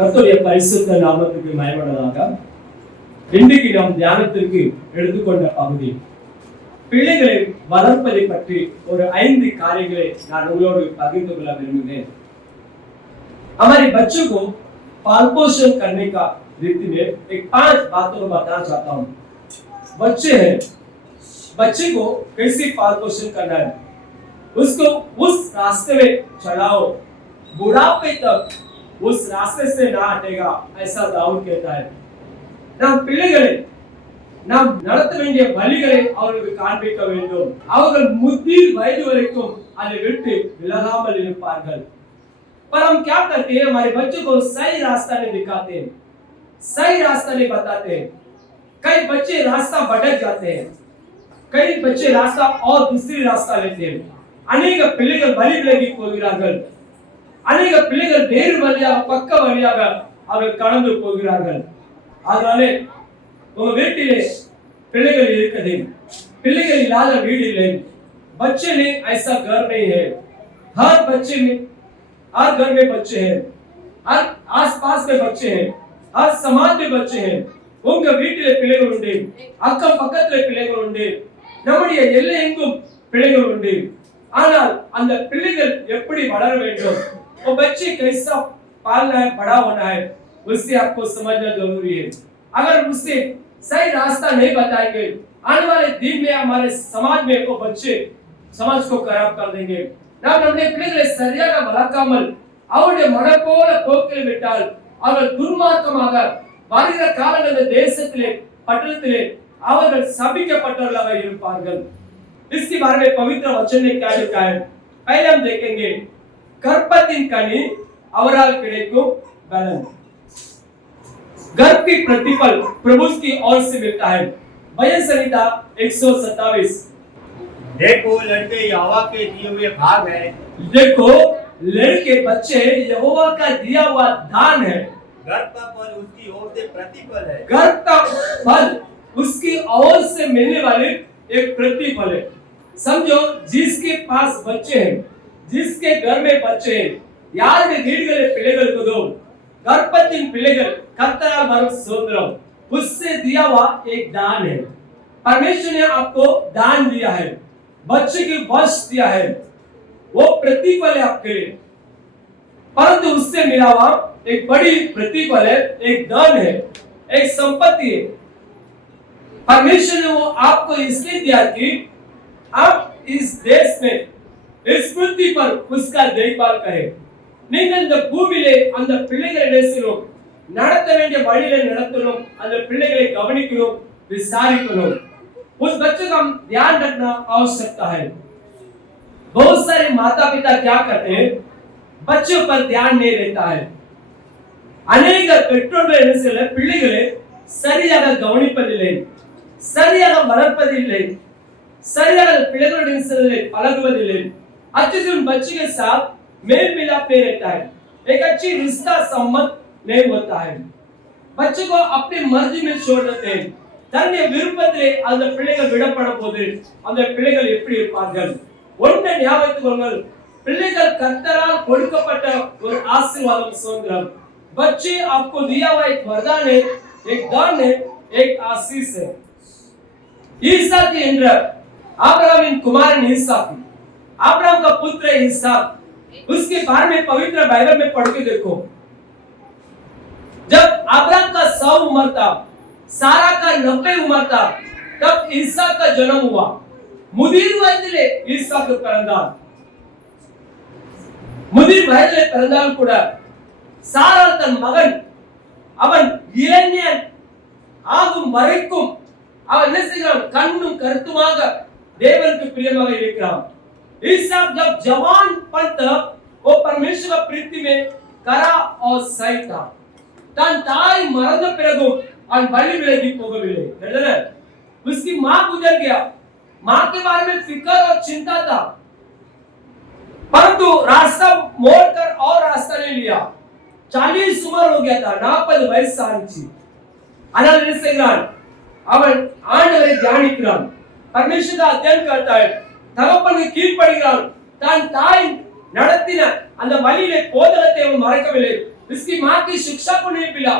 கர்த்தருடைய பரிசுத்த நாமத்துக்கு மகிமையுண்டாக. இன்றைக்கு நாம் தியானத்திற்கு எடுத்துக்கொண்ட பகுதி பிள்ளைகளை வளர்ப்பதை பற்றி ஒரு 5 காரியங்களை நான் உங்களோடு பகிர்ந்து கொள்ள विरुद्धें। हमारे बच्चों को पालन पोषण करने का रीति में एक 5 बातों को बताना चाहता हूँ। बच्चे हैं, बच्चे को कैसे पालन पोषण करना है, उसको उस रास्ते में चलाओ, बुढ़ापे तक उस रास्ते से ना हटेगा, ऐसा दाऊद कहता है। நாம் பிள்ளைகளை நாம் நடத்த வேண்டிய வழிகளை அவர்களுக்கு காண்பிக்க வேண்டும். அவர்கள் முதிர் வயது வரைக்கும் அதை விட்டு விலகாமல் இருப்பார்கள். पर हम क्या करते हैं, हमारे बच्चों को सही रास्ता नहीं दिखाते हैं, सही रास्ता नहीं बताते हैं। कई बच्चे रास्ता भटक जाते हैं, कई बच्चे रास्ता और दूसरी रास्ता लेते हैं। अनेक பிள்ளைகள் வழி விலகி போகிறார்கள், अनेक பிள்ளைகள் வேறு வழியாக பக்க வழியாக அவர்கள் கடந்து போகிறார்கள். அதனாலே உங்க வீட்டிலே பிள்ளைகள் இருக்குது, பிள்ளைகள் இல்லாத வீடு இல்லை. बच्चे ने ऐसा घर नहीं है, हर बच्चे में हर घर में बच्चे हैं, हर आसपास में बच्चे हैं, हर समाज में बच्चे हैं. உங்க வீட்டிலே பிள்ளைகள் உண்டு, அக்கம் பக்கத்திலே பிள்ளைகள் உண்டு, நம்முடைய எல்லை எங்கும் பிள்ளைகள் உண்டு. ஆனால் அந்த பிள்ளைகள் எப்படி வளர வேண்டும், वो बच्चे कैसा पालना है, बड़ा होना है, उससे आपको समझना जरूरी है. अगर उससे सही रास्ता नहीं बताएंगे, आने वाले दिन में हमारे समाज में वो बच्चे समाज को खराब कर देंगे. நாம் நம்முடைய பிள்ளைகளை சரியாக வளர்க்காமல் அவருடைய மனப்போல போக்கில் விட்டால் அவர்கள் துர்மார்க்கமாக வருகிற காலங்களில் தேசத்திலே பட்டணத்திலே அவர்கள் சபிக்கப்பட்டவர்களாக இருப்பார்கள். इसके बारे में पवित्र वचन ने क्या लिखा है, पहले हम देखेंगे गर्भवती कनी அவரால் கிடைக்கும் பலன். गर्भ की प्रतिफल प्रभु की ओर से मिलता है. भजन संहिता 127. देखो लड़के यहोवा के दिए हुए भाग है, देखो लड़के बच्चे यहोवा का दिया हुआ दान है. गर्भ का फल उसकी ओर से प्रतिफल है, गर्भ का फल उसकी ओर से मिलने वाले एक प्रतिफल है. समझो, जिसके पास बच्चे हैं, जिसके घर में बच्चे हैं, யாருடைய வீடுகளிலே பிள்ளைகள் இருக்குதோ, गर्भवती பிள்ளைகள் கர்த்தரால் வரும் சுதந்திரம், उससे दिया हुआ एक दान है. परमेश्वर ने आपको दान दिया है, बच्चे के वश दिया है, वो प्रतिफल है आपके लिए. परंतु उससे मिला हुआ एक बड़ी प्रतिफल है, एक दान है, एक संपत्ति है. परमेश्वर ने वो आपको इसलिए दिया कि आप इस देश में इस पृथ्वी पर उसका देखभाल करें. நீங்கள் இந்த பூமியிலே அந்த பிள்ளைகளை நேசிக்கணும், நடத்த வேண்டிய வழியிலே நடத்தணும், அந்த பிள்ளைகளை கவனிக்கணும், विचारिकணும். उस बच्चे का ध्यान रखना आवश्यकता है. बहुत सारे माता पिता क्या करते हैं, बच्चों पर ध्यान नहीं देता है. अनेक பெற்றோர்கள் என்ன செய்யல, பிள்ளைகளை சரியாக கவனிப்பதில்லை, சரியாக வளர்ப்பதில்லை, சரியாக பிள்ளைகளுடன் சேர்ந்து பழகுவதில்லை. अच्छे से उन बच्चे के साथ मेल मिलाप नहीं रहता है, एक अच्छी रिश्ता संबंध नहीं होता है. बच्चे को अपनी मर्जी में छोड़ देते हैं. தன்னுடைய விருப்பத்திலே அந்த பிள்ளைகள் விடப்பட போது அந்த பிள்ளைகள் எப்படி இருப்பார்கள்? ஒன்றை ஞாபகத்துக்கொள்ளுங்கள், பிள்ளைகள் கர்த்தரால் கொடுக்கப்பட்ட ஒரு ஆசீர்வாதம், சுதந்திரம். बच्चे आपको दिया हुआ एक वरदान है, एक दान है, एक आशीष है. ईसाक என்ற आब्राहमिन कुमारन ईसाक, अब्राहम का पुत्र ईसाक, उसके बारे में पवित्र बाइबल में पढ़ के देखो. जब अब्राहम का 100 उम्र था, सारा का 90 उम्र था, तब ईसाक का जन्म हुआ. मुदिर वयदिले ईसाक பிறந்தார். முதிர் வயதிலே பிறந்தால் கூட சாரா தன் மகன் அவன் இளைஞன் ஆகும் வரைக்கும் அவன் என்ன செய்கிறான், கண்ணும் கருத்துமாக தேவனுக்கு பிரியமாக இருக்கிறான். ईसाक जब जवान पन था, वो परमेश्वर का प्रीति में करा और सही था. तन ताई मरद पिरगो और बलि विलगी पोगविले. उसकी माँ गुजर गया, माँ के बारे में फिक्र और चिंता था, परंतु रास्ता मोड़कर और रास्ता ले लिया. 40 उम्र हो गया था, 40 वयस ஆச்சு. ஆனால் என்ன செய்கிறான், அவன் ஆண்டவரை தியானிக்கிறான், परमेश्वर का अध्ययन करता है, தகப்பனுக்கு கீழ்ப்படிகிறான். தான் தாய் நடத்தின அந்த வழியிலே போதகத்தை அவன் மறக்கவில்லை, उसकी माँ की शिक्षा को नहीं मिला,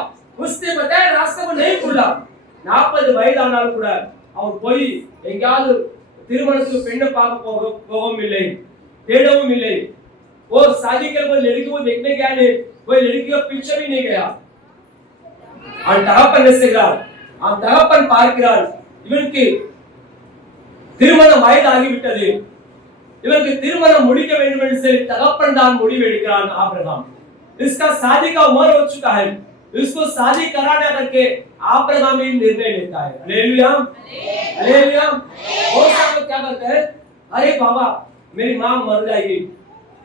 उसने बताया रास्ते को नहीं खुला. 40 வயதானாலும் கூட அவர் போய் எங்கயாவது திருமணத்துக்கு பெண்ணை பார்க்க போகவும் இல்லை, தேடவும் இல்லை. और शादी के कोई लड़की को देखने गया नहीं, कोई लड़की का पीछे भी नहीं गया. அவன் தகப்பன் நினைக்கிறார், அவன் தகப்பன் பார்க்கிறார், இவனுக்கு திருமணம் வயதாகிவிட்டது, இவனுக்கு திருமணம் முடிக்க வேண்டும் என்று சொல்லி தகப்பன் தான் முடிவு எடுக்கிறான். आब्राहम इसका शादी का उम्र हो चुका है, इसको शादी कराने करके आब्राहम ही निर्णय लेता है. Hallelujah, hallelujah. वो सब क्या करते हैं, अरे बाबा मेरी माँ मर जाएगी,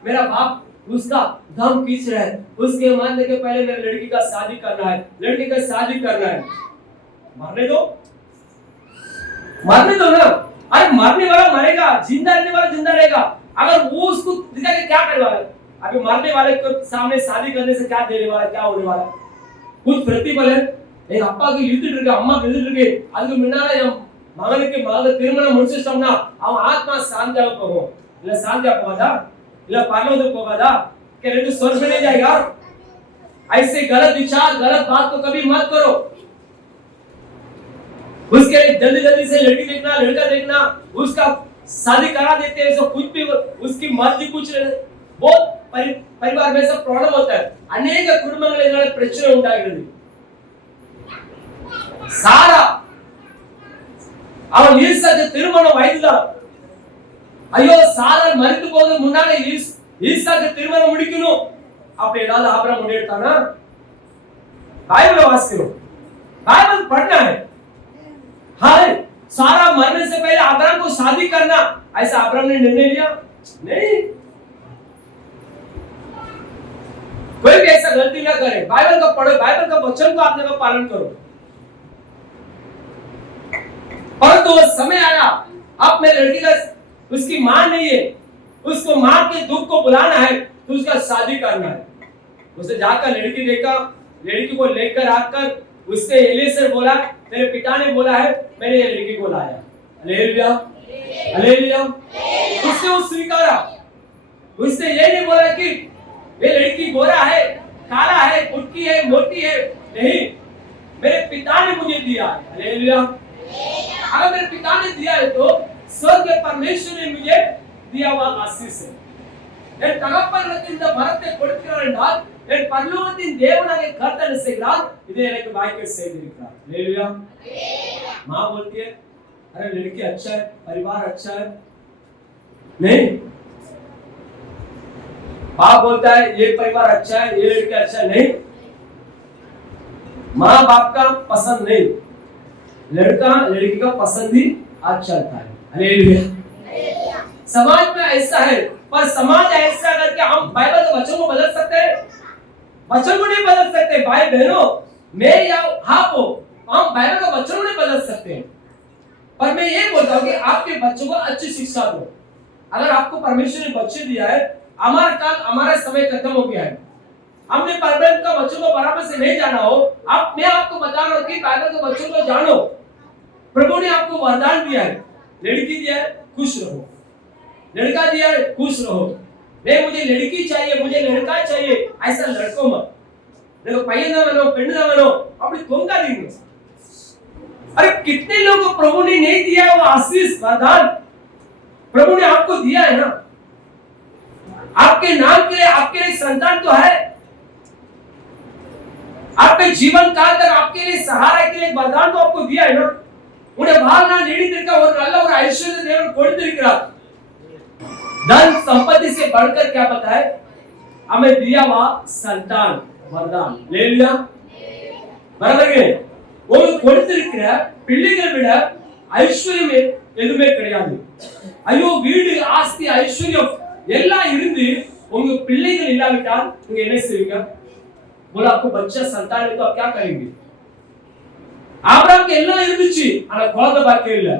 मेरा बाप उसका दम खींच रहा है, उसके मरने के पहले मेरे लड़की का शादी करना है, लड़की का शादी करना है. मरने दो, मरने दो ना. अरे मरने वाला मरेगा, जिंदा रहने वाला जिंदा रहेगा. अगर वो उसको दिखा के क्या करने वाला है, अभी मरने वाले के सामने शादी करने से क्या देने वाला, क्या होने वाला. कुछ प्रतिफल है. எங்க அப்பாக்கு இழுத்துட்டு இருக்கு, அம்மாக்கு இழுத்துட்டு இருக்கு, அதுக்கு முன்னால என் மகனுக்கு திருமணம் முடிச்சிட்டோம்னா அவன் ஆத்மா சாந்தியாக போகும். இல்ல சாந்தியா போகாதா, இல்ல பரலோகத்துக்கு போகாதா, क्या लेकिन स्वर्ग में नहीं जाएगा. ऐसे गलत विचार गलत बात को कभी मत करो. उसके लिए जल्दी जल्दी से लड़की देखना, लड़का देखना, उसका शादी करा देते हैं, तो कुछ भी उसकी मर्जी कुछ बहुत परिवार में सब प्रॉब्लम होता है. अनेक कुटुंबங்களில் இதனால பிரச்சனை உண்டாகிறது. சாரா அவன் ஈசாக்கு திருமணம் வயதுதான். ஐயோ சாரா மரித்து போக முன்னாலே ஈசாக்கு திருமணம் முடிக்கணும் அப்படி ஏதாவது ஆபிரகாம் முடிவெடுத்தானா? बाइबल वासियों, बाइबल पढ़ना है. हाँ, सारा मरने से पहले अब्राहम को शादी करना, ऐसा अब्राहम ने निर्णय लिया नहीं. कोई भी ऐसा गलती ना करे. बाइबल का पढ़ो, बाइबल का वचन को आपने का पालन करो. परंतु वो समय आया, अब मेरी लड़की का उसकी मां नहीं है, उसको मां के दुख को बुलाना है, तो उसका शादी करना है. उसने जाकर लड़की देखा, लड़की को लेकर आकर उसने एलीशा बोला, तेरे पिता ने बोला है, मैंने ये लड़की को लाया. Hallelujah, hallelujah. उसने वो स्वीकारा. उसने ये नहीं बोला कि ये लड़की गोरा है, काला है, पुटकी है, मोटी है. नहीं, मेरे पिता ने मुझे दिया. हालेलुया. अगर मेरे पिता ने दिया है तो स्वर्ग के परमेश्वर ने मुझे दिया हुआ आशीष है. என் தகப்பனுக்கு இந்த மரத்தை கொடுக்கிறார் என்றால் என் பரலோகத்தின் தேவனாகிய கர்த்தர் என்ன செய்கிறார், இதை எனக்கு வாய்க்க செய்திருக்கிறார். हालेलुया. मां बोलती है, अरे लड़की अच्छा है, परिवार अच्छा है. नहीं, बाप बोलता है ये परिवार अच्छा है, ये लड़का अच्छा है. नहीं, माँ बाप का पसंद नहीं, लड़का लड़की का पसंद ही आज चलता है. हालेलुया. समाज में ऐसा है, पर समाज ऐसा करके हम बाइबल के वचन को बदल सकते हैं? वचन को नहीं बदल सकते. भाई बहनों, मैं या आप हो, हम बाइबल का वचन को नहीं बदल सकते. पर मैं ये बोलता हूँ कि आपके बच्चों को अच्छी शिक्षा दो. अगर आपको परमेश्वर ने बच्चे दिया है, हमारा काल हमारा समय खत्म हो गया है, हमने बाइबल का वचन को बराबर से नहीं जाना हो, अब मैं आपको बता रहा हूँ कि बाइबल के वचन को जानो. प्रभु ने आपको वरदान दिया है, लड़की दिया है, खुश रहो. लड़का दिया है, खुश रहो. नहीं मुझे लड़की चाहिए, मुझे लड़का चाहिए, ऐसा लड़कों मत. देखो पहले ना बनो, पेड़ ना बनो, अपनी तोंका देंगे. अरे कितने लोगों को प्रभु ने नहीं दिया वो आशीष वरदान, प्रभु ने आपको दिया है ना. आपके नाम के लिए, आपके लिए संतान तो है, आपके जीवन काल तक आपके लिए सहारा के लिए वरदान तो आपको दिया है ना. उन्हें வாழ்நாள் நீடித்திருக்க ஒரு நல்ல ஒரு ஐஸ்வர்யத்தை தேவன் கொடுத்திருக்கிறார். धन संपत्ति से बढ़कर क्या पता है, हमें दिया हुआ संतान वरदान. हालेलुया. बराबर है. वो கொடுத்திருக்கிற பிள்ளைகளை விட ஐஸ்வர்யம் எதுவுமே கிடையாது. ஐயோ வீடு ஆஸ்தி ஐஸ்வர்யம் எல்லாம் இருந்து உங்க பிள்ளைகள் இல்லாவிட்டால் நீங்க என்ன செய்வீங்க? बोला आपको बच्चा संतान है तो आप क्या करेंगे? अब्राहम के एல்லாம் இருந்துச்சு, ஆனா குழந்தை பாக்கியம் இல்ல.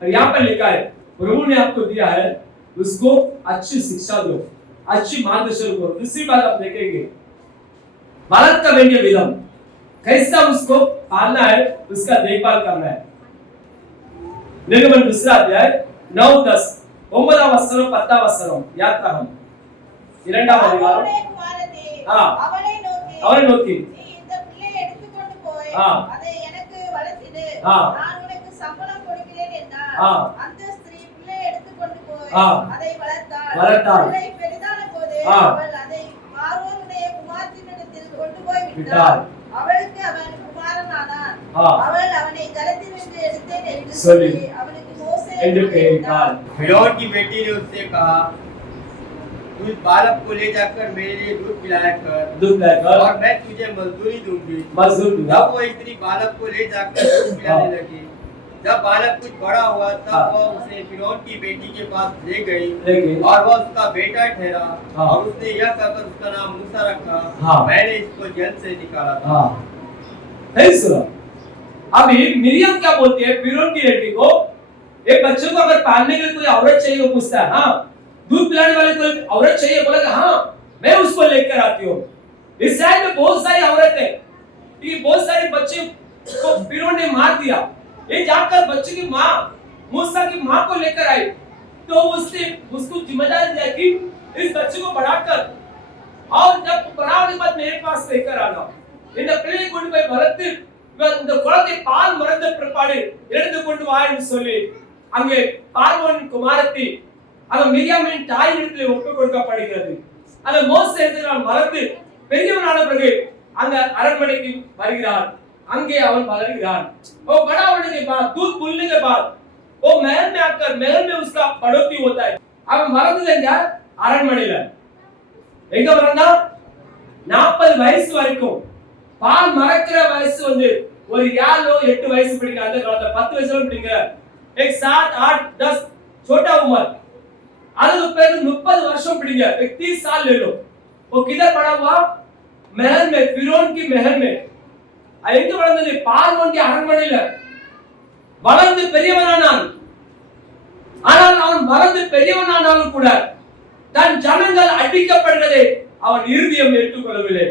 और यहां पर लिखा है, प्रभु ने आपको दिया है, उसको अच्छी शिक्षा दो, अच्छी मार्गदर्शन करो. दूसरी बात आप देखेंगे, बालक का वेंद्य विधम कैसा उसको पालना है, उसका देखभाल करना है. निर्गमन दूसरा अध्याय 9-10 9వ వచనం 10వ వచనం యాత్రాహం இரண்டாவது அதிகாரம். அவளை நோக்கி அவரை நோக்கி நீ இந்த பிள்ளையை எடுத்துக்கொண்டு போய் ஆ. அதை எனக்கு வளர்த்திடு, ஆ. நான் உனக்கு சம்பளம் கொடுக்கிறேன் என்றார். ஆ. அந்த ஸ்திரீ பிள்ளையை எடுத்துக்கொண்டு போய் ஆ. அதை வளர்த்தாள். வளர்த்தாள். பிள்ளை பெரிதான போது ஆ. அவள் அதை பார்வோனுடைய குமாரத்தினிடத்தில் கொண்டு போய் விட்டாள். விட்டாள். அவளுக்கு அவன் குமாரனானான். ஆ. அவள் அவனை ஜலத்திலிருந்து எடுத்தேன் என்று சொல்லி சொல்லி அவனுக்கு மோசே என்று என்று பெயரிட்டாள். பெயரிட்டாள். फिरौन की बेटी ने उससे कहा, तू इस बालक को ले जाकर मेरे लिए दूध पिलाया कर दूध पिलाकर और मैं तुझे मजदूरी दूंगी। मजदूर दूंगा। तब वो स्त्री बालक को ले जाकर दूध पिलाने लगी। जब बालक कुछ बड़ा हुआ तब वह उसे फिरौन की बेटी के पास ले गई लेकिन और वह उसका बेटा ठहरा हाँ। और उसने यह कहकर उसका नाम मूसा रखा, हाँ। मैंने इसको जेल से निकाला था। हाँ नहीं सुना। अभी मिरियम क्या बोलती है फिरौन की बेटी को, एक बच्चे को अगर पालने के लिए कोई औरत चाहिए, वो पूछता है हाँ दूध पिलाने वाले कोई औरत चाहिए, बोला कि हाँ मैं उसको लेकर आती हूँ। इसराइल में बहुत सारी औरतें, ये बहुत सारे बच्चे को फिरौन ने मार दिया। ये जाकर बच्चे की माँ मूसा की माँ को लेकर आई, तो उसने उसको जिम्मेदारी दिया कि इस बच्चे को बढ़ाकर और जब बड़ा होने के बाद मेरे पास लेकर आना, இந்த பிள்ளையை கொண்டு போய் வளர்த்து இந்த குழந்தை பால் மறந்த பிற்பாடு எடுத்து கொண்டு வா என்று சொல்லி அங்கே பார்வோன் குமாரத்தி அந்த மிரியாமின் தாயினிடத்தில் ஒப்புக் கொடுக்கப்படுகிறது. அந்த மோசே எடுத்து வளர்ந்து பெரியவனான பிறகு அந்த அரண்மனைக்கு வருகிறார். அங்கே அவன் வளர்கிறான். वो बड़ा होने के बाद दूध खुलने के बाद वो महल में आकर महल में उसका बढ़ोतरी होता है. அவன் வளர்ந்தது எங்க? அரண்மனையில. எங்க வளர்ந்தா 40 வயசு வரைக்கும் பால் மறக்கிற வயசு வந்து ஒரு 7-8 வயசு பிடிக்கிற அந்த காலத்துல 10 வயசுல பிடிக்கிற एक 7 8 10 छोटा उम्र அதுக்கு பிறகு 30 வருஷம் பிடிங்க एक 30 साल ले लो। वो किधर पड़ा हुआ? महल में, फिरौन की महल में. எங்க வளர்ந்தது? பார்வோன் அரண்மனையில வளர்ந்து பெரியவனானான். ஆனால் அவன் வளர்ந்து பெரியவனானாலும் கூட தன் ஜனங்கள் அடிக்கப்படுவதை அவன் இருதயம் ஏற்றுக்கொள்ளவில்லை.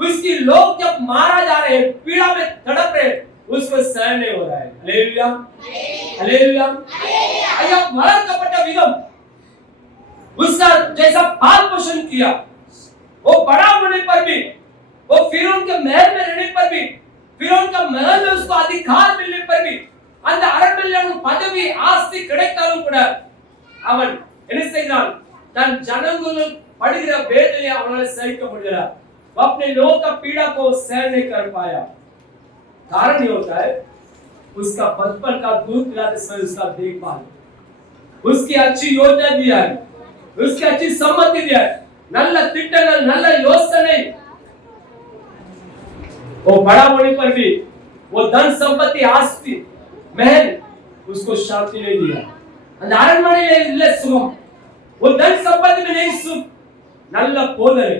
उसकी लोग जब मारा जा रहे हैं, पीड़ा में तड़प रहे, उसको सहन नहीं हो रहा है। Hallelujah hallelujah hallelujah. वளர்க்கப்பட்ட विधम उसका जैसा पाल पोषण किया, वो बड़ा होने पर भी, वो फिरौन के महल में रहने पर भी, फिरौन का महल में उसको अधिकार मिलने पर भी, அந்த அரண்மனையில பதவி ஆஸ்தி கிடைத்தாலும் கூட அவன் என்ன செய்கிறான்? தன் ஜனங்கள் படுகிற வேதனையை அவனால சகிக்க முடியல. वो अपने लोगों का पीड़ा को सहन नहीं कर पाया। कारण ये होता है उसका बचपन का दूध पिलाते समय उसका देखभाल, उसकी अच्छी योजना दिया है, उसकी अच्छी सम्मति दिया है, நல்ல திட்டங்கள் நல்ல யோசனை, वो बड़ा होने पर भी वो धन संपत्ति आस्ति महल उसको शांति नहीं दिया. அந்த அரண்மனையில இல்ல சுகம், वो धन संपत्ति में नहीं सुख. நல்ல போதனை,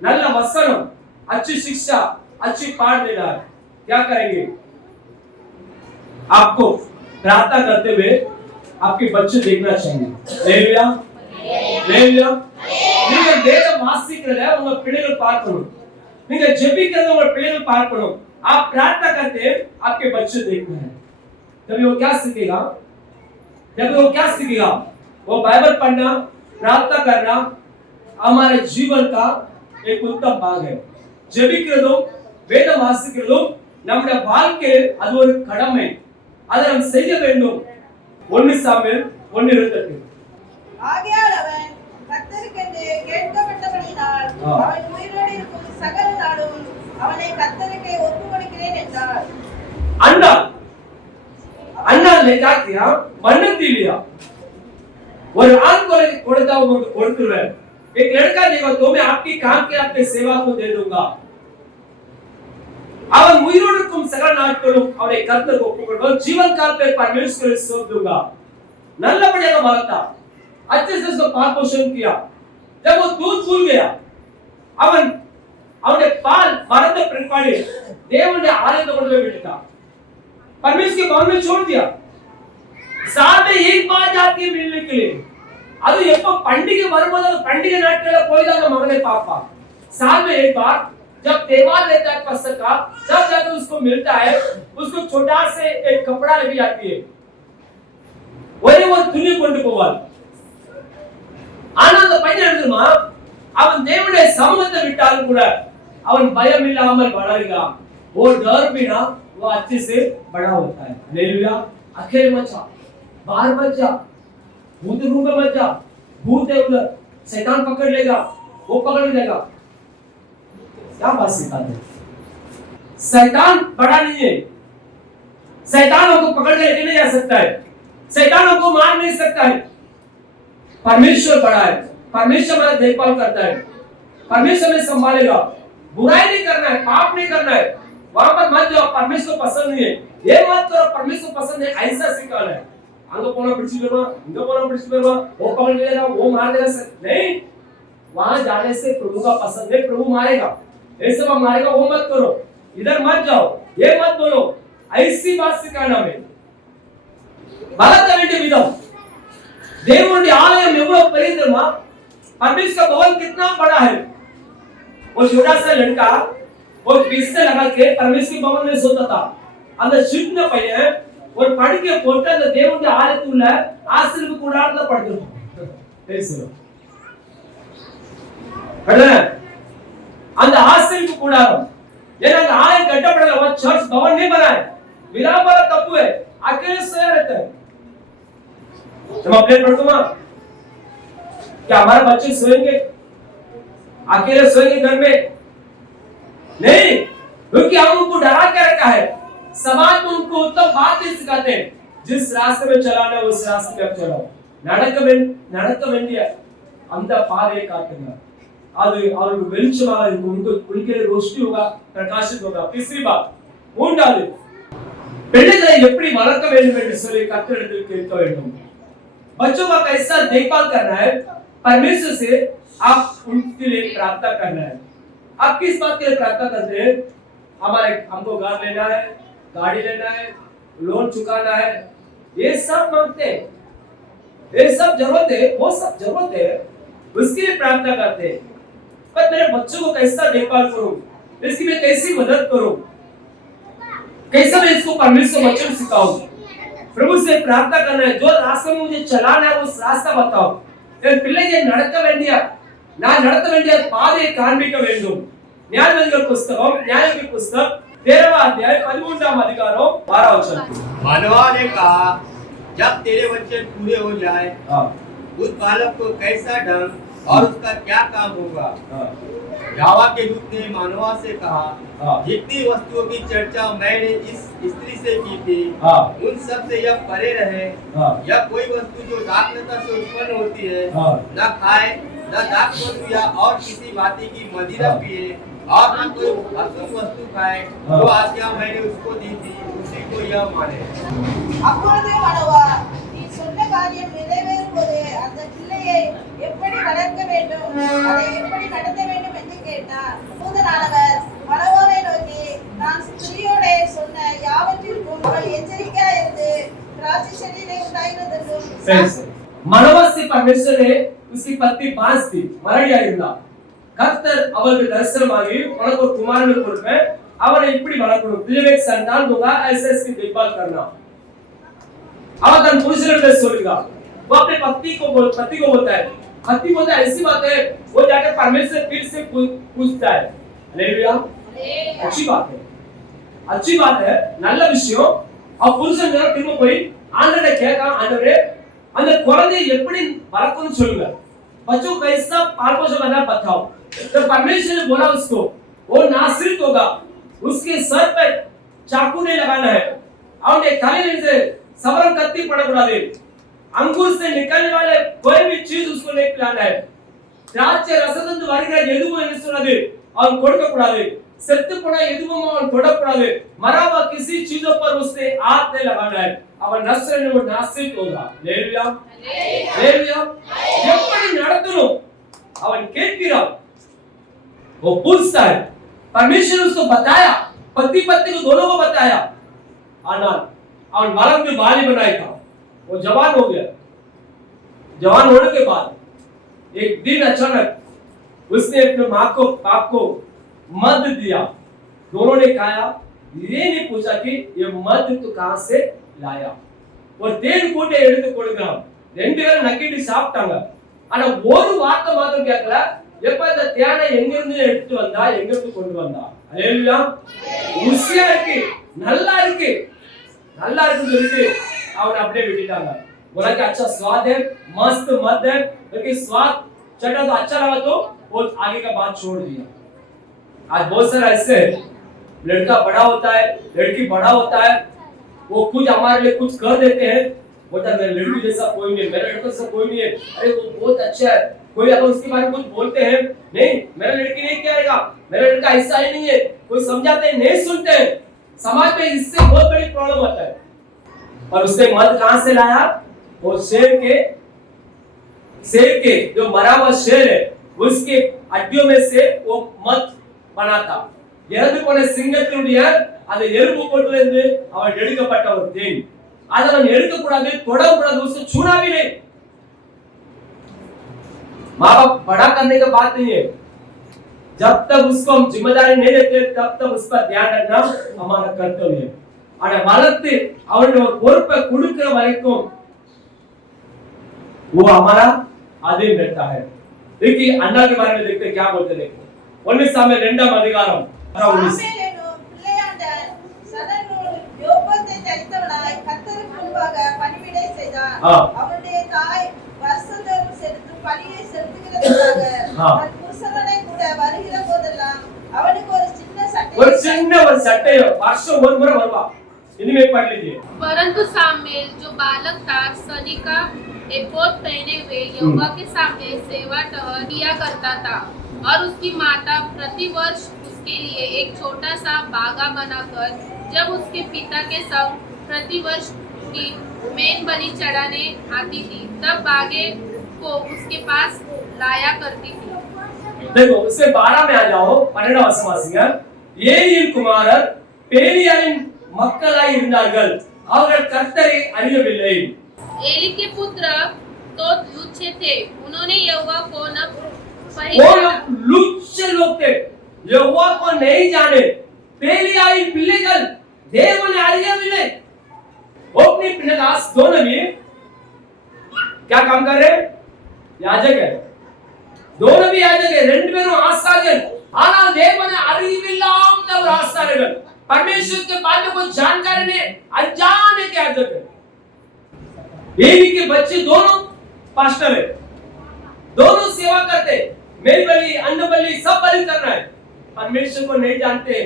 நல்ல वसनम, अच्छी शिक्षा, अच्छी पाठ देना है. क्या करेंगे? आपको प्रार्थना करते हुए आपके बच्चे देखना चाहिए. Hallelujah hallelujah. நீங்க வேதம் வாசிக்கிறத உங்க பிள்ளைகள் பார்க்கணும், நீங்க ஜெபிக்கிறத உங்க பிள்ளைகள் பார்க்கணும். आप प्रार्थना करते हैं, आपके बच्चे देखना है. तभी वो क्या सीखेगा? जब वो क्या सीखेगा? वो बाइबल पढ़ना, प्रार्थना करना हमारे जीवन का एक उत्तम भाग है. ஜெபிக்கிறதும் வேதம் வாசிக்கிறதும் நம்முடைய வாழ்க்கையில் அது ஒரு கடமை, அதை நாம் செய்ய வேண்டும். 1 சாமுவேல் 1:28. ஆகையால் அவன் கர்த்தருக்கென்று கேட்கப்பட்டபடியினால் அவன் உயிரோடு இருக்கும் சகல நாடும் அவனை கர்த்தருக்கு ஒப்புக் கொடுக்கிறேன் என்றார். अन्ना ने क्या किया? मन्नती लिया. और आन को கொடுத்தா உங்களுக்கு கொடுத்துருவேன். एक लड़का देखो तो मैं आपकी काम के आपके सेवा को दे दूंगा. அவன் உயிரோடு இருக்கும் சகல நாட்களும் அவனை கர்த்தருக்கு ஒப்புக் கொடுப்பான். जीवन काल पे परमेश्वर को सौंप दूंगा. நல்லபடியாக வளர்த்தா, अच्छे से उसको पाल पोषण किया. जब वो दूध फूल गया, அவன் அவனுடைய பால் மறந்த பிற்பாடு தேவனுடைய ஆலயத்தை கொண்டு போய் விட்டுட்டான். परमेश्वर के भवन में छोड़ दिया. साल में एक बार जाती है मिलने के लिए. அது எப்ப பண்டிகை வரும்போது பண்டிகை நாட்கள போய் தான் மகனை पापा. साल में एक बार जब त्योहार रहता है पसक का, तब जाकर उसको मिलता है. उसको छोटा से एक कपड़ा लगी जाती है, ஒரே ஒரு துணி கொண்டு போவார். ஆனா அந்த பையன் எழுதுமா, அவன் தேவனுடைய சமூகத்தை விட்டாலும் கூட அவன் பயம் இல்லாமல் வளருகிறான் वो डर बिना वो अच्छे से बड़ा होता है हालेलुया अकेले मत जा बाहर मत जा भूत रूम में मत जा भूत है उधर शैतान पकड़ लेगा वो पकड़ लेगा क्या बात सिखाते हैं शैतान बड़ा नहीं है शैतान हमको पकड़ लेके नहीं जा सकता है शैतान हमको मार नहीं सकता है परमेश्वर बड़ा है परमेश्वर हमारा देखभाल करता है परमेश्वर में संभालेगा बुराई नहीं करना है पाप नहीं करना है वहां पर मत जाओ परमेश्वर पसंद नहीं है ये मत करो परमेश्वर पसंद है ऐसा सिखाना है अंग पोना पिടിച്ചു വരുവാ इंग पोना पिടിച്ചു വരുവാ वो पकड़ लेगा वो मार देगा नहीं वहां जाने से प्रभु का पसंद है प्रभु मारेगा ऐसे वो मारेगा वो मत करो इधर मत जाओ ये मत बोलो ऐसी बात सिखाना है வளர்க்க வேண்டிய விதம் தேவனுடைய ஆலயம் எவ்வளவு பெரிய தெரியுமா परमेश्वर का भवन कितना बड़ा है वो छोटा सा लड़का वो बिस्तर लगा के परमेश्वर भवन में सोता था அந்த சின்ன பையன் ஒரு படுக்கையை போட்டு அந்த தேவனுடைய ஆலயத்துள்ள ஆசீர்வாத கூடாரத்துல படுத்துறான் பேசுறோம் அந்த ஆசீர்வாத கூடாரம் ஏன்னா அந்த ஆலயம் கட்டப்படல वो चर्च भवन नहीं बना है विराम तप्पू है अकेले सोया रहता है तुम अपने पढ़ो क्या हमारे बच्चे सोएंगे अकेले सोएंगे घर में नहीं क्योंकि हम उनको डरा के रखा है समाज में उनको उत्तम बात नहीं सिखाते हैं जिस रास्ते में चलाना है उस रास्ते में चलो நடக்க வேண்டிய அந்த பாதையை காட்டுங்க அது அவருக்கு வெளிச்சமாக இருக்கும் उनको उनके लिए रोशनी होगा प्रकाशित होगा तीसरी बात மூன்றாவது பிள்ளைகளை எப்படி வளர்க்க வேண்டும் என்று சொல்லி கர்த்தரிடத்தில் கேட்க வேண்டும் बच्चों का कैसा देखभाल करना है परमेश्वर से आप उनके लिए प्रार्थना करना है आप किस बात के लिए प्रार्थना करते हैं हमको घर लेना है गाड़ी लेना है लोन चुकाना है ये सब मांगते हैं ये सब जरूरत है वो सब जरूरत है उसके लिए प्रार्थना करते हैं पर मेरे बच्चों को कैसा देखभाल करूं इसकी मैं कैसी मदद करूं कैसा मैं इसको परमेश्वर वचन सिखाऊं प्रभु से प्रार्थना करना है जो रास्ते में मुझे चलाना है उस रास्ता बताओ என் பிள்ளையை நடக்க வேண்டிய பாதையை காண்பிக்க வேண்டும் न्यायाधिपति पुस्तकम न्याय की पुस्तक 13वां अध्याय 13वां अधिकारम 12वां वचन मनवा ने कहा जब तेरे वचन पूरे हो जाए उस बालक को कैसा ढंग और उसका क्या काम होगा यावा के दूत ने मानवा से कहा जितनी वस्तुओं की चर्चा मैंने इस स्त्री से की थी उन सब से यह परे रहे यह कोई वस्तु जो दाखलता से उत्पन्न होती है न खाए न दाख वस्तु या और किसी भांति की मदिरा पिए और न कोई अशुद्ध वस्तु खाए जो आज्ञा मैंने उसको दी थी उसी को यह माने அப்பொழுது மனோவா நீ சொன்ன காரியம் நிறைவேறும்போது அந்த பிள்ளையை எப்படி வளர்க்க வேண்டும் அதை எப்படி நடத்த வேண்டும் என்று கேட்டார் தூதனானவர் மனோவாவை நோக்கி நான் ஸ்திரீயோட சொன்ன யாவற்றிற்கும் அவள் எச்சரிக்கையா இருந்து திராட்சை செடியிலே உண்டாயிருந்ததும் मनोवा से परमेश्वर ने उसकी पत्नी बांस थी மரடியா இருந்தா கர்த்தர் அவருக்கு தரிசனமாகி உனக்கு ஒரு குமாரனை கொடுப்பேன் அவனை இப்படி வளர்க்கணும் तुझे एक संतान दूंगा ऐसे इसकी देखभाल करना அவன் पुरुषों சொல்லுगा वो अपने पति को बोलता है पति बोलता है ऐसी बात है वो जाकर परमेश्वर फिर से पूछता है हालेलुया अच्छी बात है நல்ல விஷயம் अब पुरुषन திரும்ப போய் ஆண்டவரை கேட்கான் ஆண்டவரே அந்த குழந்தையை எப்படி வளர்க்கணும்னு சொல்லுங்க बच्चों कैसा पाल पोषण करना बताओ तो परमेश्वर ने बोला उसको वो नासरित होगा उसके सर पर चाकू नहीं लगाना है और खाली से सवरन कत्ती पड़कूடாது अंगूर से निकलने वाले कोई भी चीज उसको नहीं पिलाना है திராட்சை ரசத்திலிருந்து வருகிற எதுவும் என்ன சொன்னது அவன் கொடுக்க கூடாது செத்து போன எதுவும் அவன் தொடக்கூடாது मरावा किसी चीजों पर उसने हाथ नहीं लगाना है அவன் நஸ்ரேன் वो नासरित होगा हालेलुया हालेलुया எப்படி நடத்தணும் அவன் கேட்கிறான் वो पूछता है परमेश्वर उसको बताया पति पत्नी को दोनों को बताया आनंद और बालक में बाली बनाया था वो जवान हो गया जवान होने के बाद एक दिन अचानक उसने अपने मां को बाप को मद दिया दोनों ने खाया ये नहीं पूछा कि ये मद तो कहां से लाया और தேன் கூட்டை எடுத்து கொடுக்கிறான் ரெண்டு பேரும் நக்கிட்டு சாப்பிட்டாங்க ஆனா ஒரு வார்த்தை மாத்திரம் கேட்கல எப்ப இந்த தேனை எங்க இருந்து எடுத்து வந்தா எங்க இருந்து கொண்டு வந்தா அல்லேலூயா ருசியா இருக்கு நல்லா இருக்கு நல்லா இருக்குன்னு சொல்லிட்டு அவனை அப்படியே விட்டுட்டாங்க बोला कि अच्छा स्वाद है मस्त मत है लेकिन स्वाद चटा तो अच्छा लगा तो वो आगे का बात छोड़ दिया आज बहुत सारा ऐसे लड़का बड़ा होता है लड़की बड़ा होता है वो कुछ हमारे लिए कुछ कर देते हैं बोलता मेरे लड़की जैसा कोई नहीं मेरा लड़का जैसा कोई नहीं है अरे वो बहुत अच्छा है कोई अगर उसके बारे में कुछ बोलते हैं नहीं मेरा लड़की नहीं करेगा मेरा लड़का ऐसा ही नहीं है कोई समझाते हैं नहीं सुनते हैं समाज में इससे बहुत बड़ी प्रॉब्लम होता है और उसने मत कहां से लाया वो शेर के जो मरा हुआ शेर है उसके हड्डियों में से वो मत बना था இறந்து போன சிங்கத்தினுடைய அந்த எலும்பு போட்டுல இருந்து அவன் எடுக்கப்பட்ட ஒரு தேன் அதை அவன் எடுக்க கூடாது தொட கூடாது उसको छूना भी नहीं माँ बाप बड़ा करने का बात नहीं है जब तक उसको हम जिम्मेदारी नहीं देते तब तक उस पर ध्यान रखना हमारा कर्तव्य है ஆனா வளர்த்து அவனுடைய ஒரு பொறுப்பை கொடுக்கிற வரைக்கும் वो हमारा आदमी रहता है देखिए अन्ना के बारे में देखते क्या बोलते देखो 1 सामुएल 2 அதிகாரம் 19 பிள்ளையாண்டார் சதனூல் யோபத்தை தரித்தவனாய் கர்த்தருக்கு முன்பாக பணிவிடை செய்தார் அவருடைய தாய் வருஷந்தோறும் செலுத்து பணியை செலுத்துகிறதற்காக தன் புருஷனை கூட வருகிற போதெல்லாம் அவனுக்கு ஒரு சின்ன சட்டை வருஷம் ஒரு முறை வருவா इनमें पढ़ लीजिए परंतु सामुएल जो बालक था सनी का एपोद पहने हुए यहोवा के सामने सेवा टहल किया करता था और उसकी माता प्रति वर्ष उसके लिए एक छोटा सा बागा बनाकर जब उसके पिता के संग प्रति वर्ष की मेन बलि चढ़ाने आती थी तब बागे को उसके पास लाया करती थी देखो उससे 12 में आ जाओ 12 வசனவாசிங்க ஏலியின் குமாரர் பேலியாளின் மக்களாய் இருந்தார்கள் அவர்கள் கர்த்தரை அறியவில்லை एली के पुत्र तो लुच्चे थे उन्होंने यहोवा को न वो लुच्चे लोग थे यहोवा को नहीं जाने பேலியாளின் பிள்ளைகள் தேவனை அறியவில்லை ओपनी पिनहास दोनों भी क्या काम कर रहे याजक है दोनों भी याजक है ரெண்டு பேரும் ஆசாரியர்கள் ஆனால் தேவனை அறிவில்லாதவர் ஆசாரியர்கள் परमेश्वर के बारे में कोई जानकारी नहीं अनजान है याजक है एली के बच्चे दोनों पास्टर है दोनों सेवा करते मेरी बलि अन्न बलि सब बलि करना है परमेश्वर को नहीं जानते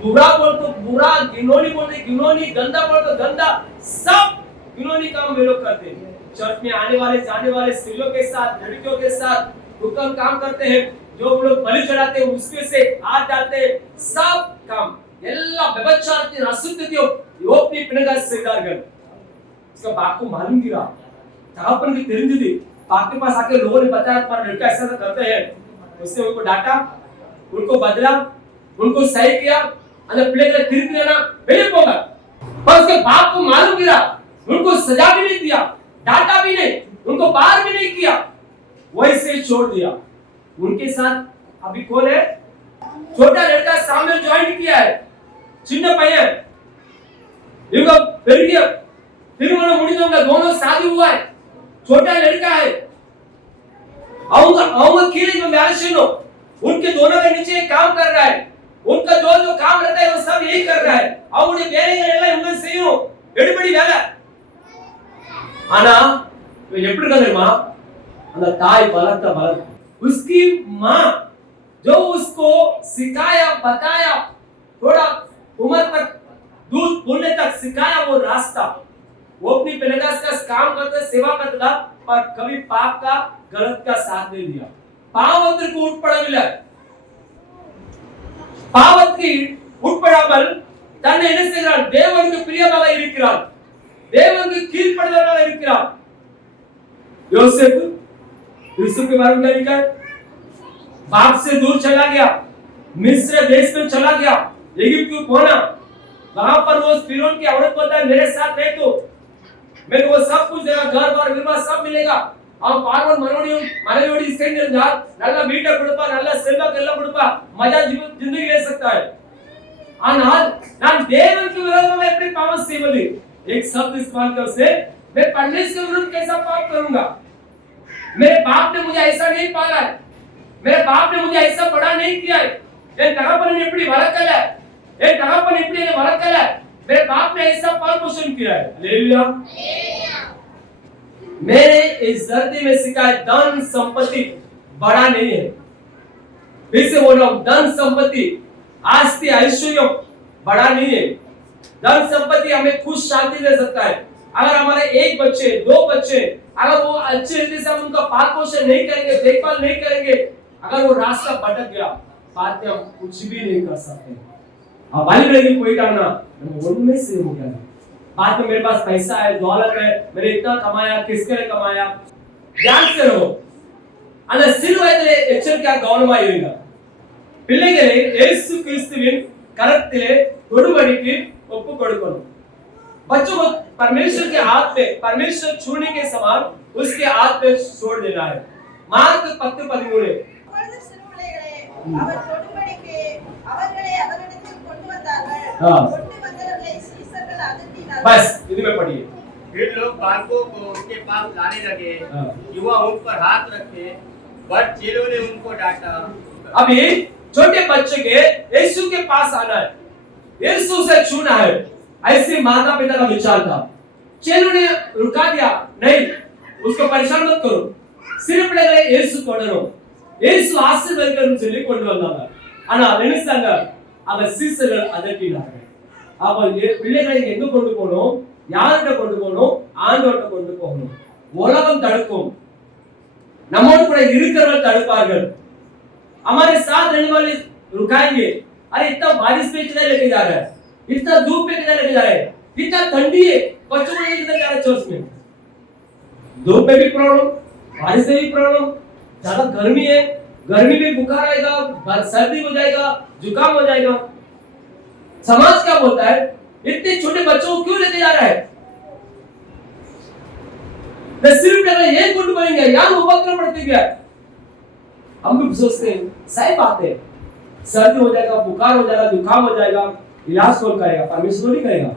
बुरा बोल तो बुरा गिनोनी बोलते गिनोनी गंदा बोल तो गंदा सब गिनोनी काम वे लोग करते हैं चर्च में आने वाले जाने वाले स्त्रियों के साथ लड़कियों के साथ हुक्म काम करते हैं जो लोग बलि चढ़ाते हैं उसके से हाथ डालते हैं सब काम எல்லா விபச்சாரத்தின் அசுத்தத்தையும் யோபி பினகாஸ் செய்தார்கள் इसका बाप को मालूम गिरा तगपन की தெரிஞ்சது बाप के पास आके लोगों ने बताया तुम्हारा लड़का ऐसा करते हैं उसने उनको डांटा उनको बदला उनको सही किया அந்த பிள்ளைகளை திருப்பி लेना வெளியே போங்க पर उसके बाप को मालूम गिरा उनको सजा भी नहीं दिया डांटा भी नहीं उनको बाहर भी नहीं किया वैसे छोड़ दिया उनके साथ अभी कौन है छोटा लड़का सामने ज्वाइन किया है சின்ன பையன் इनको பெரிய திருமணம் முடிஞ்சவங்க दोनों शादी हुआ है छोटा लड़का है அவங்க கீழே में வேலை செய்யணும் उनके दोनों के नीचे काम कर रहा है उनका जो जो काम रहता है वो सब यही कर रहा है அவங்களுடைய வேலைகள் எல்லாம் இவங்க செய்யணும் எடுபடி வேலை ஆனா எப்படி தெரியுமா அந்த தாய் வளர்த்த उसकी मां जो उसको सिखाया बताया थोड़ा उम्र तक दूध बोलने तक सिखाया वो रास्ता वो अपनी पिनहास का काम करते सेवा करता था पर कभी पाप का गलत का साथ नहीं दिया பாவத்திற்கு உட்படவில்லை பாவத்துக்கு உட்படாமல் தன்னை என்ன செய்கிறார் தேவனுக்கு பிரியமாக இருக்கிறார் தேவனுக்கு கீழ்ப்படிந்தவராக இருக்கிறார் யோசேப்பு यूसुफ के बारे में क्या लिखा है बाप से दूर चला गया मिस्र देश में चला गया इजिप्ट को पहुंचा वहां पर वो फिरौन की औरत बोलता है मेरे साथ रह तो मेरे को सब कुछ देगा घर बार विवाह सब मिलेगा और பார்வன் மனைவியோடு சேர்ந்து இருந்தால் நல்ல வீட்டை கொடுப்பா நல்ல செல்வம் எல்லாம் கொடுப்பா மஜா जिंदगी ले सकता है ஆனால் நான் தேவனுக்கு விரோதமாக எப்படி பாவம் செய்வது एक शब्द इस्तेमाल कर से मैं परमेश्वर के विरुद्ध कैसा पाप करूंगा मेरे बाप ने मुझे ऐसा नहीं पाला है, मेरे बाप ने मुझे ऐसा बड़ा नहीं किया है, என் தகப்பன் இப்படி வளர்க்கல, என் தகப்பன் இப்படி என்ன வளர்க்கல, मेरे बाप ने ऐसा पाल पोषण किया है। हालेलुया। मैंने इस धरती में सीखा है धन संपत्ति बड़ा नहीं है। फिर से बोल रहा हूं, धन संपत्ति आस्ती ऐश्वर्य बड़ा नहीं है। धन संपत्ति हमें खुश शांति दे सकता है। अगर हमारे एक बच्चे, दो बच्चे, अगर वो अच्छे रीति से हम उनका पाल पोषण नहीं करेंगे, देखभाल नहीं करेंगे, अगर वो रास्ता भटक गया, बाद में हम कुछ भी नहीं कर सकते। अब वाली बेटी कोई करना उनमें से हो गया, बाद में मेरे पास पैसा है, दौलत है, मैंने इतना कमाया, किसके लिए कमाया, ध्यान से रहो। அந்த சிலுவையிலே எச்சரிக்கையாக கவனமாய் இருங்க பிள்ளைகளே, இயேசு கிறிஸ்துவின் கரத்திலே தொடுபடிக்கு ஒப்பு கொடுக்கணும்। बच्चों को परमेश्वर के हाथ में, परमेश्वर छूने के समान उसके हाथ में छोड़ देना है। मार्क 10:13 அப்பொழுது சிறு பிள்ளைகளே, அவர் தொடும்படிக்கு அவர்களை அவரிடத்தில் கொண்டு வந்தார்கள்। கொண்டு வந்தவர்களை சீசர்கள் அதட்டினார்கள்। बस इधर में पढ़िए। फिर लोग बालकों को उसके पास लाने लगे कि वह उन पर हाथ रखे, पर चेलों ने उनको डांटा। अभी छोटे बच्चे के यीशु के पास आना है, यीशु से छूना है, ऐसे माता पिता का विचार था। चेलों ने रुका दिया, नहीं उसको परेशान मत करो, सिर्फ பிள்ளைகளை இயேசு தொடரும், இயேசு ஆசீர்வதிக்கணும்னு சொல்லி கொண்டு வந்தாங்க। ஆனா நினைச்சாங்க, அவ சீசர்கள் அதட்டினார்கள்। அப்ப பிள்ளைகளை எங்க கொண்டு போகணும், யார்கிட்ட கொண்டு போகணும், ஆண்டவர்கிட்ட கொண்டு போகணும்। உலகம் தடுக்கும், நம்மோடு கூட இருக்கிறவர்கள் தடுப்பார்கள்। हमारे साथ रहने वाले रुकाएंगे, अरे इतना बारिश में किधर लेके जा रहा है, इतना धूप में किधर लेके जा रहा है, इतना ठंडी है, बच्चों को किधर जा रहा है चर्च में। धूप में भी प्रॉब्लम, बारिश में भी प्रॉब्लम, ज्यादा गर्मी है, गर्मी में बुखार आएगा, सर्दी हो जाएगा, जुकाम हो जाएगा। समाज क्या बोलता है, इतने छोटे बच्चों को क्यों लेके जा रहा है, सिर्फ ये गुड बनेंगे, यहाँ उपद्रव बढ़ते गया। हम भी सोचते हैं सही बात है, सर्दी हो जाएगा, बुखार हो जाएगा, जुकाम हो जाएगा, इलाज कौन करेगा, परमेश्वर नहीं करेगा।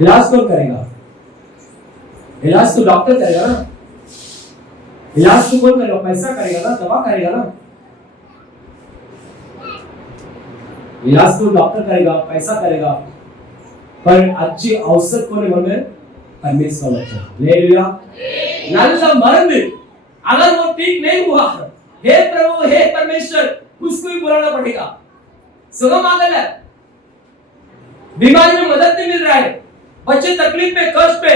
इलाज कौन करेगा, इलाज तो डॉक्टर करेगा ना, इलाज तो कौन करेगा, पैसा करेगा ना, दवा करेगा ना, इलाज तो डॉक्टर करेगा, पैसा करेगा, पर अच्छी औषध कौन है, परमेश्वर बच्चा। हालेलुया। नल्ला मर्द अगर वो ठीक नहीं हुआ, हे प्रभु, हे परमेश्वर, उसको भी बुलाना पड़ेगा। सुगम आगल है, बीमारी में मदद नहीं मिल रहा है, बच्चे तकलीफ में, कष्ट पे,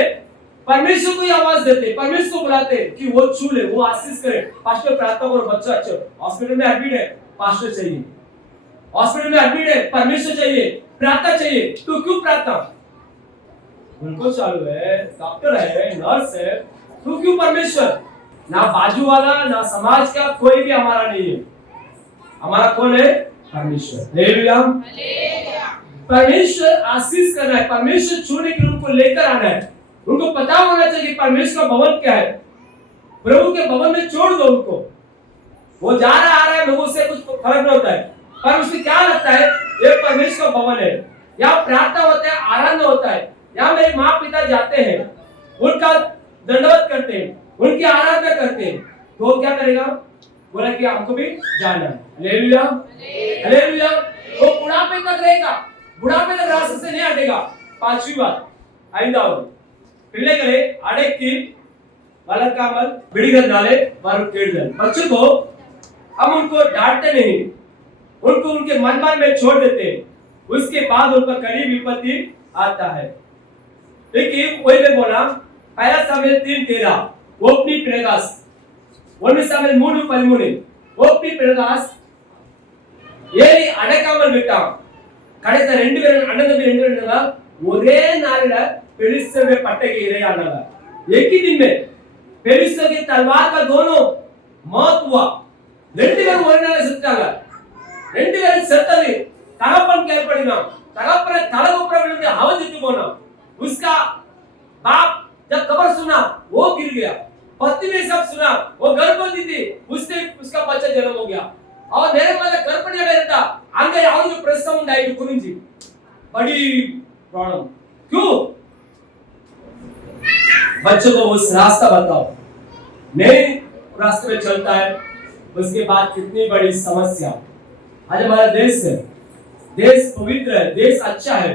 परमेश्वर को आवाज देते, परमेश्वर को बुलाते कि वो छू ले, वो आशीष करे। पास्टर प्रार्थना करो, बच्चा अच्छा हॉस्पिटल में एडमिट है, पास्टर चाहिए, हॉस्पिटल में एडमिट है, परमेश्वर चाहिए, प्रार्थना चाहिए, तो क्यों प्रार्थना, उनको चालू है, डॉक्टर है, नर्स है, तो क्यों परमेश्वर। ना बाजू वाला, ना समाज का, कोई भी हमारा नहीं है, हमारा कौन है, परमेश्वर। हालेलुया। परमेश्वर आशीष करना है, परमेश्वर छूने के लिए उनको लेकर आना है। उनको पता होना चाहिए परमेश्वर का भवन क्या है, प्रभु के भवन में छोड़ दो उनको। वो जा रहा आ रहा है, लोगों से कुछ फर्क नहीं होता है, पर उससे क्या लगता है, ये परमेश्वर का भवन है, यहाँ प्रार्थना होता है, आनंद होता है, यहाँ मेरे माँ पिता जाते हैं, उनका दंडवत करते हैं, उनकी आराधना करते हैं, तो क्या करेगा, बोला कि हमको भी जाना है। Hallelujah, hallelujah. वो बुढ़ापे तक रहेगा, बुढ़ापे तक रास्ते से नहीं हटेगा। पांचवी बात, ஐந்தாவது பிள்ளைகளை அடக்கி வளர்க்காமல் விடுகிறதுனாலே வரும் கேடுதல்। बच्चों को हम उनको डांटते नहीं, उनको उनके मनमान में छोड़ देते हैं, उसके बाद उनका कड़ी विपत्ति आता है। देखिए वही में बोला, पहला सामुएल 3:13 ओपनी प्रकाश, 1 सामुएल 3:13 ஓப்பி பிரகாஷ் ஏலி அடக்காமல் விட்டான்। கடைசி ரெண்டு பேரும் அண்ணன் தம்பி ரெண்டு பேரும் ஒரே நாளில பெலிஸ்தர் में पट्टे के इरेयानागा। एक ही दिन में பெலிஸ்தர் की तलवार का दोनों मौत हुआ। ரெண்டு பேரும் ஒரே நாளில செத்தாங்க। ரெண்டு பேரும் செத்தது தகப்பன் கேள்படினா, தகப்பனை தலகுப்புற விழுந்து அவதித்து போனான்। उसका बाप जब खबर सुना वो गिर गया, पत्नी ने सब सुना, वो गर्भवती थी, उससे उसका बच्चा जन्म हो गया। और मेरे माता गर्भवती रहता अंगे यावदु प्रसव उंटायितु गुरिंची बड़ी प्रॉब्लम। क्यों बच्चों को उस रास्ता बताओ, नहीं रास्ते में चलता है, उसके बाद कितनी बड़ी समस्या। आज हमारा देश है, देश पवित्र है, देश अच्छा है,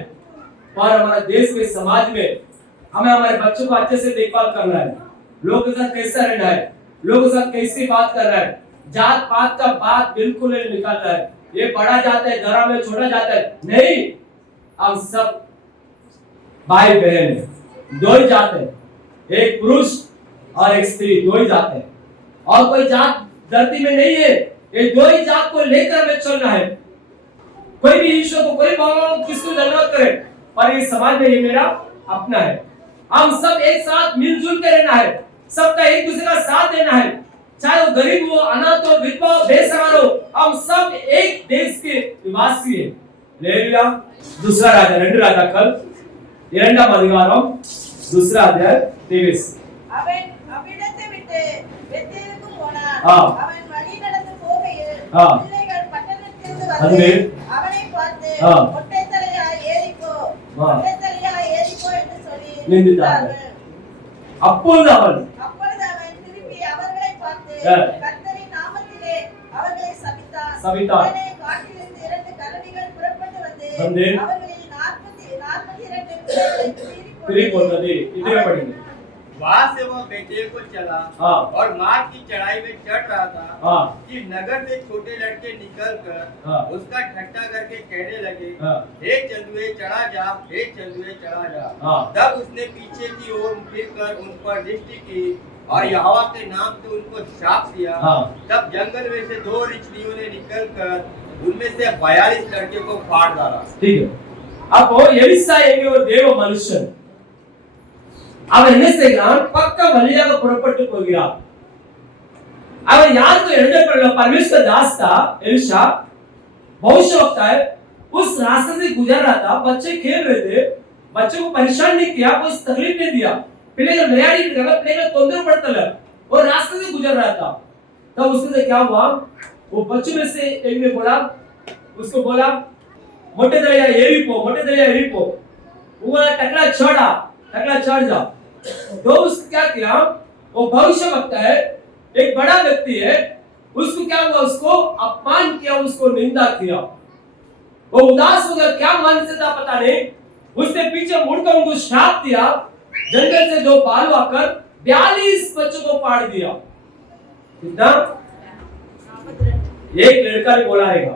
और हमारा देश में समाज में हमें हमारे बच्चों को अच्छे से देखभाल करना है, लोगों के साथ कैसा रहना है, लोगों के साथ कैसी बात करना है, जात पात का बात बिल्कुल नहीं निकालना है। ये बड़ा जाता है घरा में, छोटा जाता है नहीं, हम सब भाई बहन दो ही जाते हैं, एक पुरुष और एक स्त्री, दो ही जाते हैं, और कोई जात धरती में नहीं है। ये दो ही जात को लेकर हमें चलना है। कोई भी ईश्वर को, कोई भगवान को, किसको धन्यवाद करे, पर ये समाज में ये मेरा अपना है। हम सब एक साथ मिलजुल कर रहना है, सबका एक दूसरे का साथ देना है, चाहे वो गरीब हो, अनाथ हो, विधवा हो, बेसहारा हो, हम सब एक देश के निवासी है। लेविया दूसरा राजा, 2 ராஜாக்கள் 2ஆம் அதிகாரம் 2 அத்தியாயம் 23. அவன் அவ்விடத்தை விட்டு பெத்தேலுக்கு போனான். ஆ. அவன் வழி நடந்து போகையில் ஆ. பிள்ளைகள் பட்டணத்திலிருந்து வந்து வந்து அவனை பார்த்து ஆ. ஒட்டைத்தலையாய் ஏறிப்போ, ஆ. ஒட்டைத்தலையாய் ஏறிப்போ என்று சொல்லி நிந்தித்தார்கள். அப்பொழுது அவன் அப்பொழுது அவன் திரும்பி அவர்களை பார்த்து ஆ. கர்த்தரின் நாமத்திலே அவர்களை சபித்தான். சபித்தான். உடனே காட்டிலிருந்து 2 கரடிகள் புறப்பட்டு வந்து வந்து அவர்களில் 42 பிள்ளைகளை பிரி போட்டது. இதுவே படிங்க. वहां से वह बेतेल को चला हाँ। और मार्ग की चढ़ाई में चढ़ रहा था हाँ। कि नगर से छोटे लड़के निकल कर हाँ। उसका ठट्टा करके कहने लगे, हाँ। हे चंदुए चढ़ा जा, हे चंदुए चढ़ा जा। हाँ। तब उसने पीछे की ओर फिरकर उन पर दृष्टि की और यहोवा के नाम से उनको शाप दिया। हाँ। तब जंगल में से 2 रिछलियों ने निकलकर उनमें से 42 लड़के को फाड़ डाला। ठीक है, அப்போ எலிசா என்கிற ஒரு தேவ மனுஷன் அவன் என்ன செய்கிறான், பக்க வழியாக புறப்பட்டு போகிறான். அவன் யாருக்கும் எழுதப்படல, परमेश्वर दास था एलिशा, भविष्यवक्ता है। उस रास्ते से गुजर रहा था, बच्चे खेल रहे थे, बच्चों को परेशान नहीं किया, कोई तकलीफ नहीं दिया, पिलेगा विளையாடி இருக்காங்க, पिलेगा தொந்தரவு படுத்தல, वो रास्ते से गुजर रहा था। तब उससे क्या हुआ, वो बच्चों में से एक ने बोला, उसको बोला मोटे दरिया एरी पो, मोटे दरिया एरी पो, वो टकला चढ़ जा। तो उसको क्या किया, वो भविष्य वक्ता है, एक बड़ा व्यक्ति है, उसको क्या हुआ, उसको अपमान किया, उसको निंदा किया, वो उदास हो गया, क्या मन से था पता नहीं, उसने पीछे मुड़कर उनको श्राप दिया, जंगल से 2 भालू आकर 42 बच्चों को फाड़ दिया। कितना, एक लड़का ने बोला रहेगा,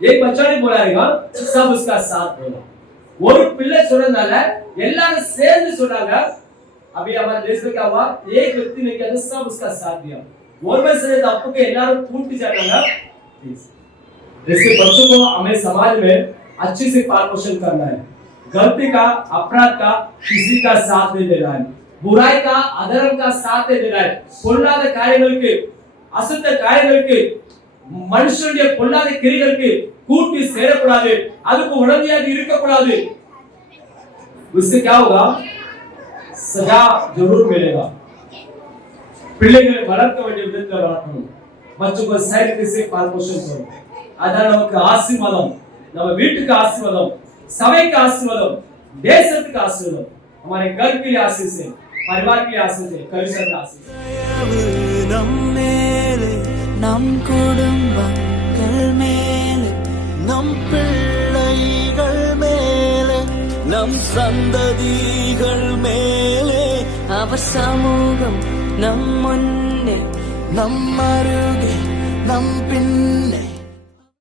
एक बच्चा ने बोला रहेगा, सब उसका साथ देगा। ஒரு பிள்ளை சொன்னதால எல்லாரும் சேர்ந்து சொன்னாங்க। अभी हमारे देश में क्या हुआ, एक व्यक्ति ने किया तो सब उसका साथ दिया, और में से आपको के எல்லாரும் टूट जाएगा। इसके बच्चों को हमें समाज में अच्छे से पालन पोषण करना है, गलती का, अपराध का किसी का साथ नहीं देना है, बुराई का, अधर्म का साथ नहीं देना है, பொல்லாத காரியங்களுக்கு, அசுத்த காரியங்களுக்கு, மனுஷனுடைய பொல்லாத கிரியைகளுக்கு கூட்டி சேரக்கூடாது, அதுக்கு உடந்தையாக இருக்கக்கூடாது। उससे क्या होगा, सजा जरूर मिलेगा। பிள்ளைகளை வளர்க்க வேண்டிய விதத்தில் வளர்க்கணும், बच्चों को सही से पालन पोषण करो, அதான் நமக்கு ஆசீர்வாதம், நம்ம வீட்டுக்கு ஆசீர்வாதம், சபைக்கு ஆசீர்வாதம், தேசத்துக்கு ஆசீர்வாதம், हमारे घर के लिए आशीष है, परिवार के लिए आशीष है, कलीसिया के आशीष है। நம் குடும்பங்கள் மேலே, நம் பிள்ளைகள் மேலே, நம் சந்ததிகள் மேலே, அவர் சமூகம் நம் முன்னே, நம் அருகே, நம் பின்னே